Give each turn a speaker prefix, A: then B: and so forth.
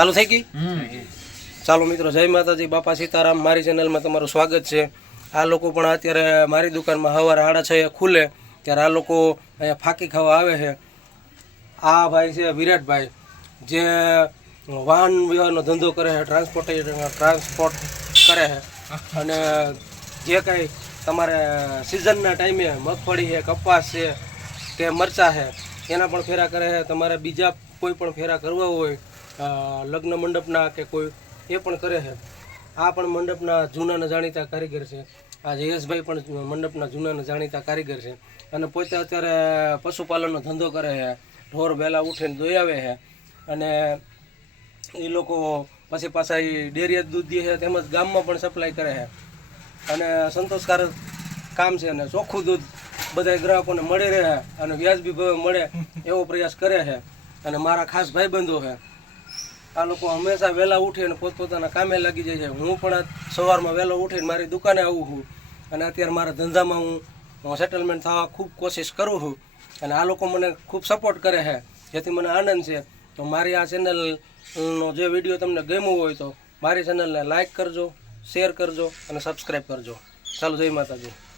A: ચાલુ થઈ ગઈ? ચાલો મિત્રો જય માતાજી. બાપા સીતારામ મારી ચેનલમાં તમારું સ્વાગત છે. આ લોકો પણ અત્યારે મારી દુકાનમાં સવારે સાડા છ એ ખુલે ત્યારે આ લોકો અહીંયા ફાંકી ખાવા આવે છે. આ ભાઈ છે વિરાટભાઈ જે વાહન વ્યવહારનો ધંધો કરે છે ટ્રાન્સપોર્ટ ટ્રાન્સપોર્ટ કરે છે. અને જે કંઈ તમારે સિઝનના ટાઈમે મગફળી છે કપાસ છે કે મરચાં છે એના પણ ફેરા કરે છે. તમારે બીજા કોઈ પણ ફેરા કરવા હોય લગ્ન મંડપના કે કોઈ એ પણ કરે છે. આ પણ મંડપના જૂનાને જાણીતા કારીગર છે. આ જયેશભાઈ પણ મંડપના જૂનાને જાણીતા કારીગર છે. અને પોતે અત્યારે પશુપાલનનો ધંધો કરે છે. ઢોર વહેલા ઉઠીને દોઈ આવે છે. અને એ લોકો પછી પાછા એ ડેરીએ દૂધ દે છે. તેમજ ગામમાં પણ સપ્લાય કરે છે. અને સંતોષકારક કામ છે અને ચોખ્ખું દૂધ બધા ગ્રાહકોને મળી રહે અને વ્યાજબી ભાવે મળે એવો પ્રયાસ કરે છે. અને મારા ખાસ ભાઈબંધો છે. આ લોકો હંમેશા વહેલા ઉઠે અને પોતપોતાના કામે લાગી જાય છે. હું પણ સવારમાં વહેલો ઉઠીને મારી દુકાને આવું છું અને અત્યારે મારા ધંધામાં હું સેટલમેન્ટ થવા ખૂબ કોશિશ કરું છું અને આ લોકો મને ખૂબ સપોર્ટ કરે છે, જેથી મને આનંદ છે. તો મારી આ ચેનલનો જે વીડિયો તમને ગમ્યો હોય તો મારી ચેનલને લાઇક કરજો શેર કરજો અને સબસ્ક્રાઈબ કરજો. ચાલો, જય માતાજી.